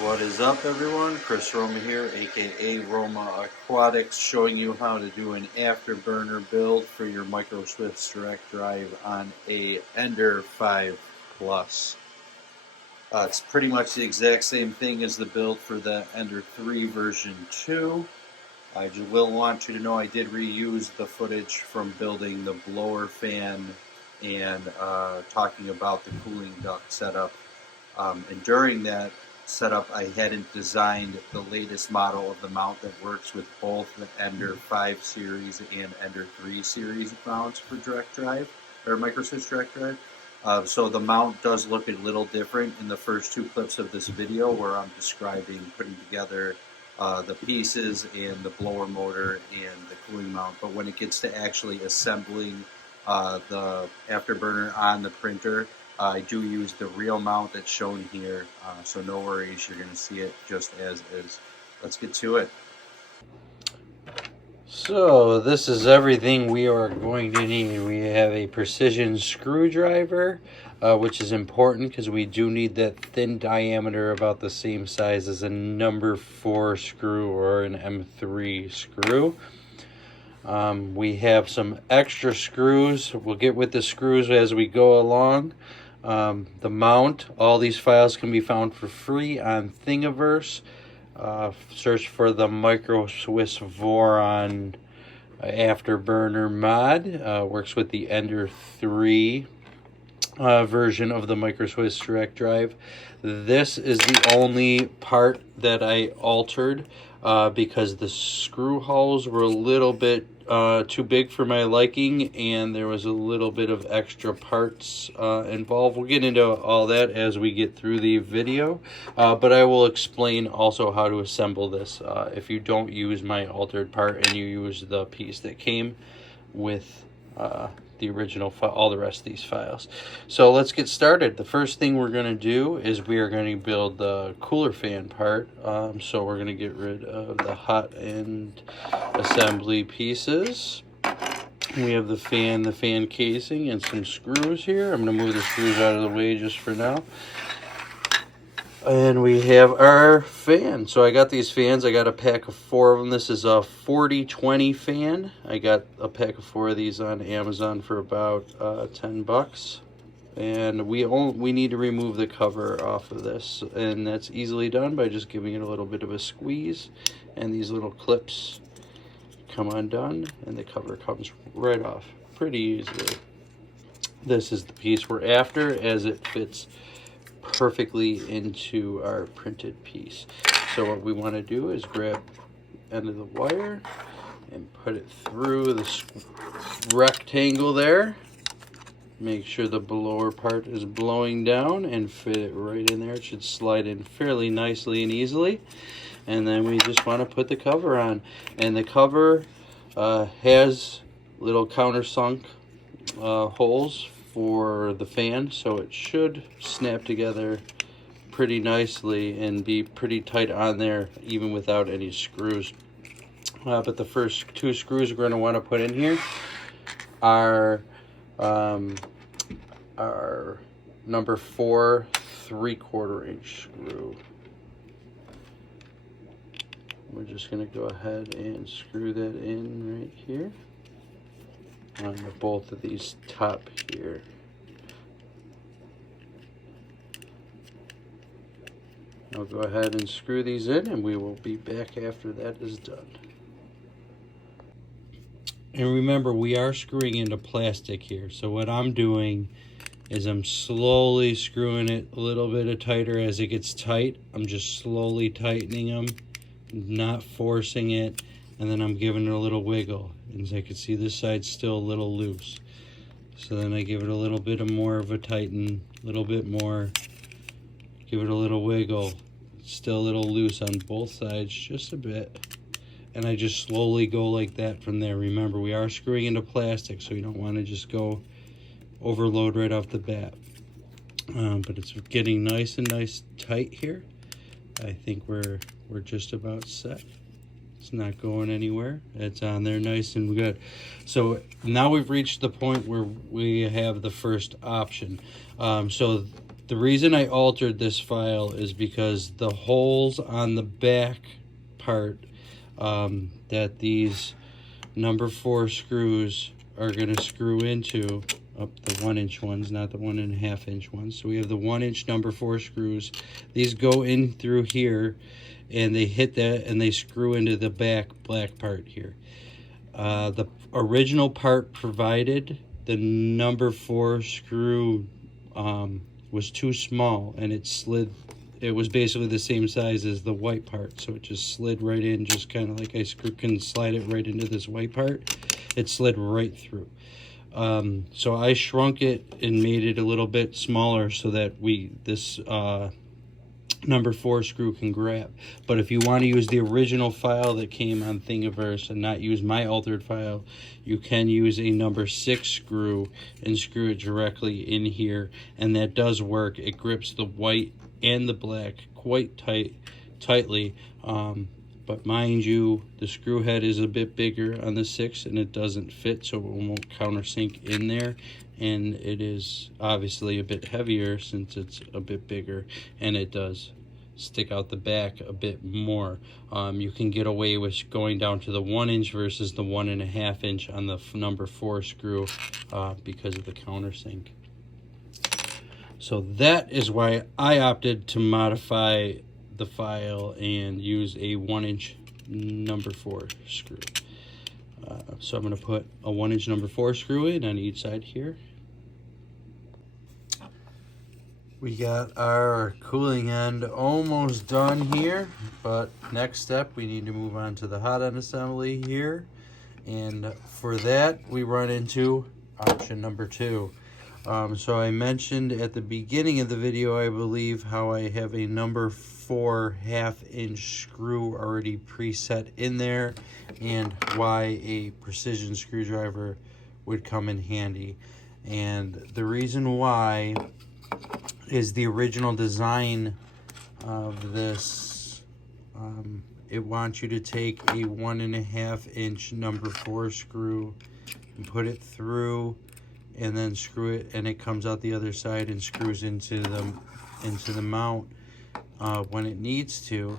What is up, everyone? Chris Roma here, aka Roma Aquatics, showing you how to do an afterburner build for your Micro Swiss direct drive on a Ender 5 Plus. It's pretty much the exact same thing as the build for the Ender 3 version 2. I just will want you to know I did reuse the footage from building the blower fan and talking about the cooling duct setup. And during that setup, I hadn't designed the latest model of the mount that works with both the Ender 5 series and Ender 3 series mounts for direct drive, or Micro Swiss direct drive. So the mount does look a little different in the first two clips of this video, where I'm describing putting together the pieces and the blower motor and the cooling mount. But when it gets to actually assembling the afterburner on the printer, I do use the real mount that's shown here, so no worries, you're going to see it just as is. Let's get to it. So this is everything we are going to need. We have a precision screwdriver, which is important because we do need that thin diameter about the same size as a number 4 screw or an M3 screw. We have some extra screws. We'll get with the screws as we go along. The mount, all these files can be found for free on Thingiverse. Search for the Micro Swiss Voron Afterburner mod. Works with the Ender 3 version of the Micro Swiss direct drive. This is the only part that I altered because the screw holes were a little bit too big for my liking, and there was a little bit of extra parts involved. We'll get into all that as we get through the video, but I will explain also how to assemble this if you don't use my altered part and you use the piece that came with the original file, all the rest of these files. So let's get started. The first thing we're going to do is we are going to build the cooler fan part. So we're going to get rid of the Hotend assembly pieces. We have the fan casing, and some screws here. I'm going to move the screws out of the way just for now. And we have our fan. So I got these fans. I got a pack of 4 of them. This is a 40-20 fan. I got a pack of 4 of these on Amazon for about 10 bucks. And we need to remove the cover off of this. And that's easily done by just giving it a little bit of a squeeze. And these little clips come undone, and the cover comes right off pretty easily. This is the piece we're after, as it fits perfectly into our printed piece. So what we want to do is grab the end of the wire and put it through the rectangle there. Make sure the blower part is blowing down and fit it right in there. It should slide in fairly nicely and easily. And then we just want to put the cover on. And the cover has little countersunk holes for the fan, so it should snap together pretty nicely and be pretty tight on there even without any screws. But the first 2 screws we're going to want to put in here are our number 4 3/4 inch screw. We're just going to go ahead and screw that in right here on both of these top here. I'll go ahead and screw these in, and we will be back after that is done. And remember, we are screwing into plastic here, so what I'm doing is I'm slowly screwing it a little bit tighter. As it gets tight, I'm just slowly tightening them, not forcing it, and then I'm giving it a little wiggle. And as I can see, this side's still a little loose. So then I give it a little bit more of a tighten, a little bit more, give it a little wiggle. It's still a little loose on both sides, just a bit. And I just slowly go like that from there. Remember, we are screwing into plastic, so you don't want to just go overload right off the bat. But it's getting nice and tight here. I think we're just about set. It's not going anywhere. It's on there nice and good. So now we've reached the point where we have the first option. So The reason I altered this file is because the holes on the back part that these number 4 screws are going to screw into, up the 1-inch ones, not the 1.5-inch ones. So we have the 1-inch number 4 screws. These go in through here, and they hit that, and they screw into the back black part here. The original part provided, the number 4 screw was too small, and it slid. It was basically the same size as the white part, so it just slid right in, just kind of like I can slide it right into this white part. It slid right through. So I shrunk it and made it a little bit smaller so that this number 4 screw can grab. But if you want to use the original file that came on Thingiverse and not use my altered file, you can use a number 6 screw and screw it directly in here, and that does work. It grips the white and the black quite tightly. But mind you, the screw head is a bit bigger on the 6, and it doesn't fit, so it won't countersink in there. And it is obviously a bit heavier since it's a bit bigger, and it does stick out the back a bit more. You can get away with going down to the 1-inch versus the 1.5-inch on the number 4 screw because of the countersink. So that is why I opted to modify the file and use a 1-inch number 4 screw. So I'm going to put a 1-inch number 4 screw in on each side here. We got our cooling end almost done here, but next step we need to move on to the hot end assembly here, and for that we run into option number 2. So I mentioned at the beginning of the video, I believe, how I have a number 4 1/2-inch screw already preset in there, and why a precision screwdriver would come in handy. And the reason why is the original design of this. It wants you to take a 1.5-inch number 4 screw and put it through, and then screw it, and it comes out the other side and screws into the mount when it needs to.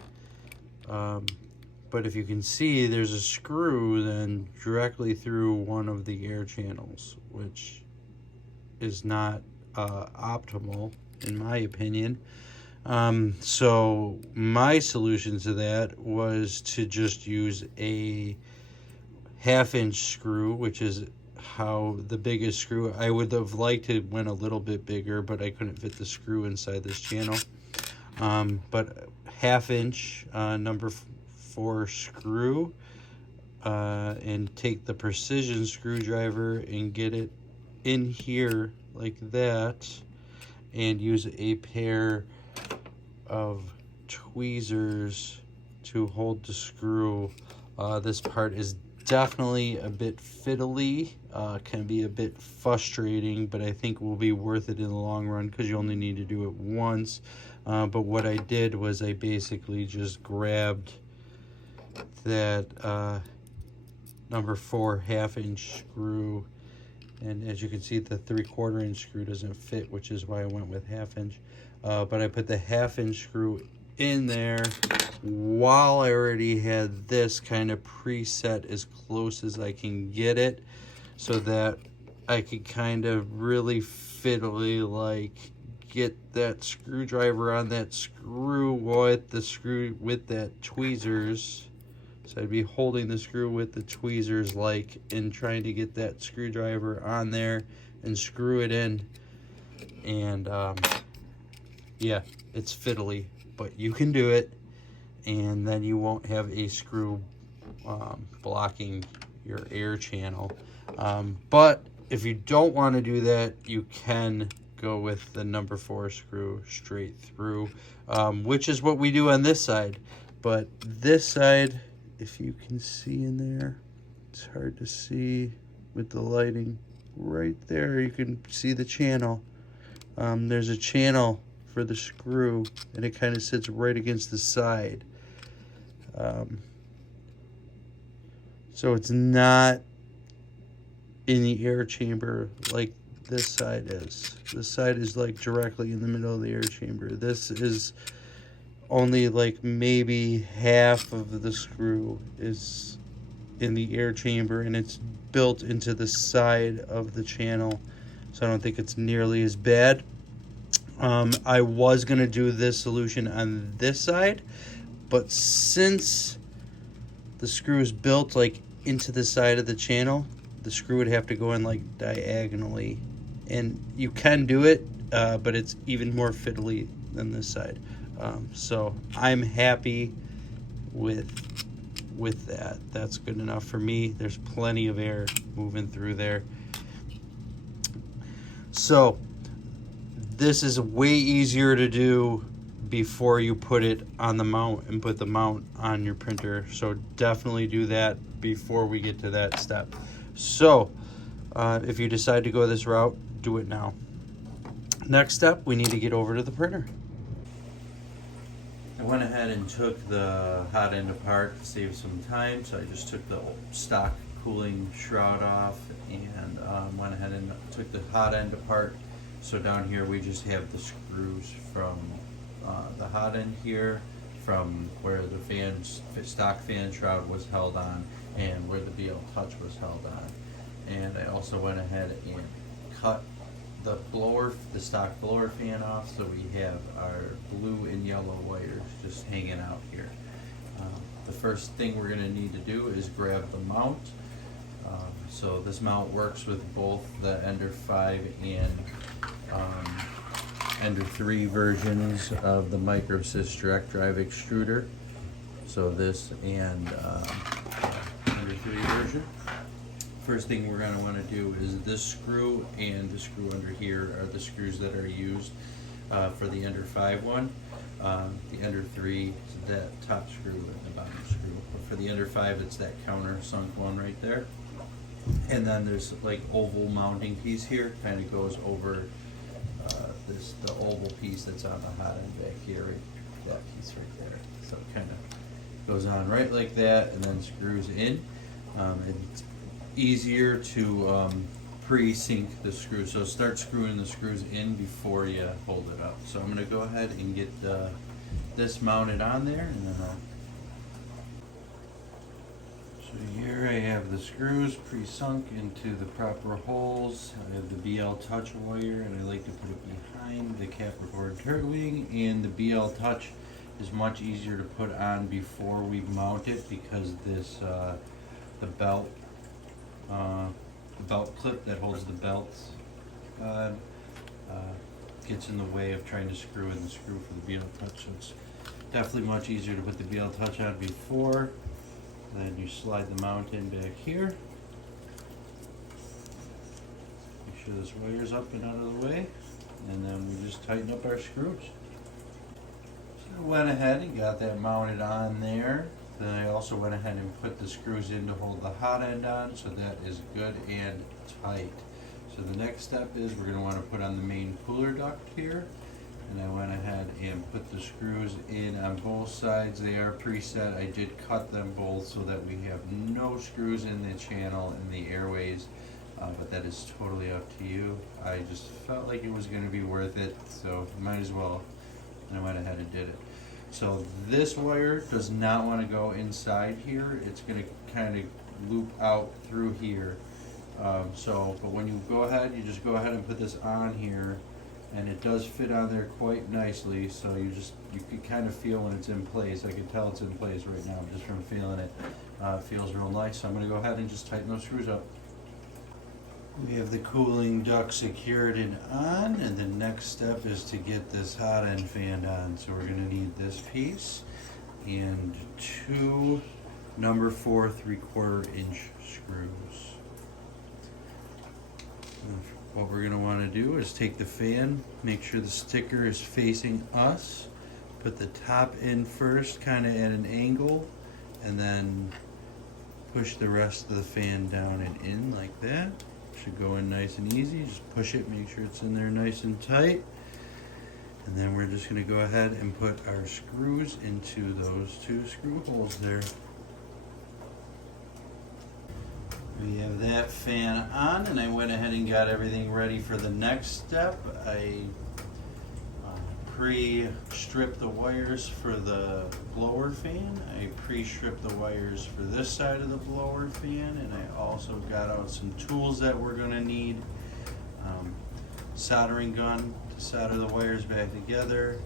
But if you can see, there's a screw then directly through one of the air channels, which is not optimal in my opinion. So my solution to that was to just use a 1/2-inch screw, which is how the biggest screw. I would have liked it went a little bit bigger, but I couldn't fit the screw inside this channel. But 1/2-inch number 4 screw, and take the precision screwdriver and get it in here like that, and use a pair of tweezers to hold the screw. This part is definitely a bit fiddly, can be a bit frustrating, but I think will be worth it in the long run because you only need to do it once. But what I did was I basically just grabbed that number 4 1/2-inch screw, and as you can see, the 3/4-inch screw doesn't fit, which is why I went with 1/2-inch. But I put the 1/2-inch screw in there while I already had this kind of preset as close as I can get it, so that I could kind of really fiddly like get that screwdriver on that screw with that tweezers. So I'd be holding the screw with the tweezers and trying to get that screwdriver on there and screw it in. And yeah, it's fiddly, but you can do it, and then you won't have a screw blocking your air channel. But if you don't want to do that, you can go with the number 4 screw straight through, which is what we do on this side. But this side, if you can see in there, it's hard to see with the lighting. Right there, you can see the channel. There's a channel for the screw, and it kind of sits right against the side. So it's not in the air chamber like this side is. This side is like directly in the middle of the air chamber. This is only like maybe half of the screw is in the air chamber, and it's built into the side of the channel, so I don't think it's nearly as bad. I was gonna do this solution on this side, but since the screw is built like into the side of the channel, the screw would have to go in like diagonally, and you can do it, but it's even more fiddly than this side. So I'm happy with that. That's good enough for me. There's plenty of air moving through there. So this is way easier to do before you put it on the mount and put the mount on your printer. So definitely do that before we get to that step. So if you decide to go this route, do it now. Next step, we need to get over to the printer. I went ahead and took the hot end apart to save some time. So I just took the stock cooling shroud off and went ahead and took the hot end apart. So down here we just have the screws from the hot end here, from where the stock fan shroud was held on and where the BL Touch was held on. And I also went ahead and cut the stock blower fan off, so we have our blue and yellow wires just hanging out here. The first thing we're going to need to do is grab the mount. So this mount works with both the Ender 5 and Ender 3 versions of the MicroSys direct drive extruder. So this and Ender 3 version. First thing we're going to want to do is this screw and the screw under here are the screws that are used for the Ender 5 one. The Ender 3 is that top screw and the bottom screw. But for the Ender 5, it's that countersunk one right there. And then there's like oval mounting piece here, kind of goes over the oval piece that's on the hot end back here, that piece right there. So it kind of goes on right like that and then screws in. It's easier to pre-sync the screws, so start screwing the screws in before you hold it up. So I'm going to go ahead and get this mounted on there, and then so here I have the screws pre-sunk into the proper holes. I have the BL Touch wire, and I like to put it behind the Capricorn turret wing, and the BL Touch is much easier to put on before we mount it because this the belt clip that holds the belts gets in the way of trying to screw in the screw for the BL Touch. So it's definitely much easier to put the BL Touch on before. Then you slide the mount in back here. Make sure this wire's up and out of the way. And then we just tighten up our screws. So I went ahead and got that mounted on there. Then I also went ahead and put the screws in to hold the hot end on, so that is good and tight. So the next step is we're going to want to put on the main cooler duct here. And I went ahead and put the screws in on both sides. They are preset. I did cut them both so that we have no screws in the channel and the airways, but that is totally up to you. I just felt like it was going to be worth it, so might as well. And I went ahead and did it. So this wire does not want to go inside here. It's going to kind of loop out through here. But when you go ahead, you just go ahead and put this on here, and it does fit on there quite nicely. So you can kind of feel when it's in place. I can tell it's in place right now just from feeling it. It feels real nice. So I'm going to go ahead and just tighten those screws up. We have the cooling duct secured and on, and the next step is to get this hot end fan on. So we're going to need this piece and two number 4 3/4 inch screws. What we're going to want to do is take the fan, make sure the sticker is facing us, put the top in first, kind of at an angle, and then push the rest of the fan down and in like that. Should go in nice and easy. Just push it, make sure it's in there nice and tight. And then we're just going to go ahead and put our screws into those 2 screw holes there. We have that fan on, and I went ahead and got everything ready for the next step. I pre-stripped the wires for the blower fan. I pre-stripped the wires for this side of the blower fan, and I also got out some tools that we're going to need. Soldering gun to solder the wires back together,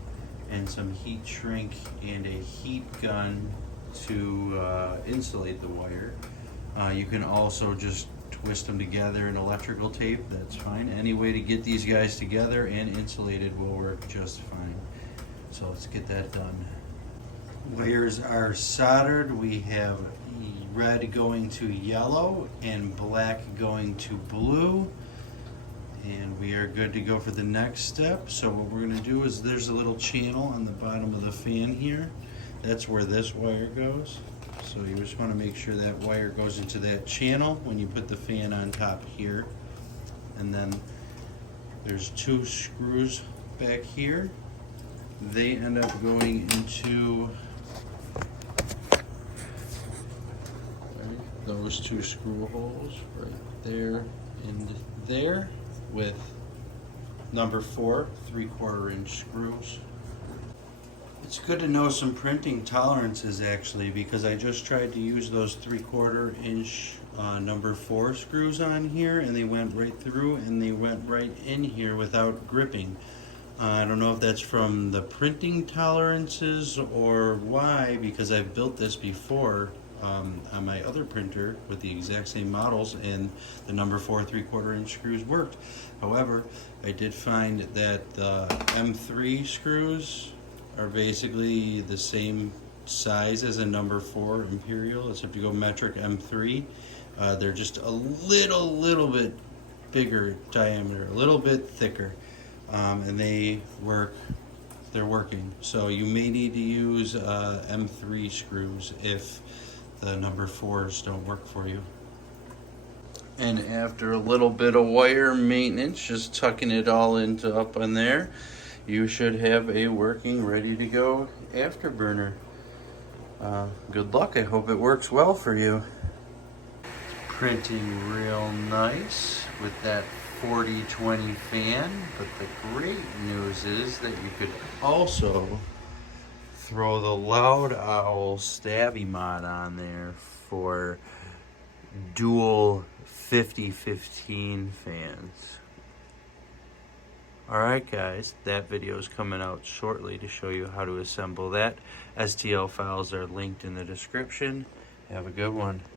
and some heat shrink and a heat gun to insulate the wire. You can also just twist them together in electrical tape, that's fine. Any way to get these guys together and insulated will work just fine. So let's get that done. Wires are soldered. We have red going to yellow and black going to blue. And we are good to go for the next step. So what we're going to do is there's a little channel on the bottom of the fan here. That's where this wire goes. So you just want to make sure that wire goes into that channel when you put the fan on top here. And then there's two screws back here. They end up going into those two screw holes right there and there with number 4 3/4 inch screws. It's good to know some printing tolerances actually, because I just tried to use those 3/4 inch number 4 screws on here, and they went right through and they went right in here without gripping. I don't know if that's from the printing tolerances or why, because I've built this before on my other printer with the exact same models, and the number 4 3/4 inch screws worked. However, I did find that the M3 screws are basically the same size as a number 4 Imperial, except you go metric M3. They're just a little bit bigger diameter, a little bit thicker, and they're working. So you may need to use M3 screws if the number 4s don't work for you. And after a little bit of wire maintenance, just tucking it all into up on there, you should have a working, ready to go afterburner. Good luck. I hope it works well for you. Printing real nice with that 40-20 fan, but the great news is that you could also throw the Loud Owl Stabby mod on there for dual 50-15 fans. Alright guys, that video is coming out shortly to show you how to assemble that. STL files are linked in the description. Have a good one.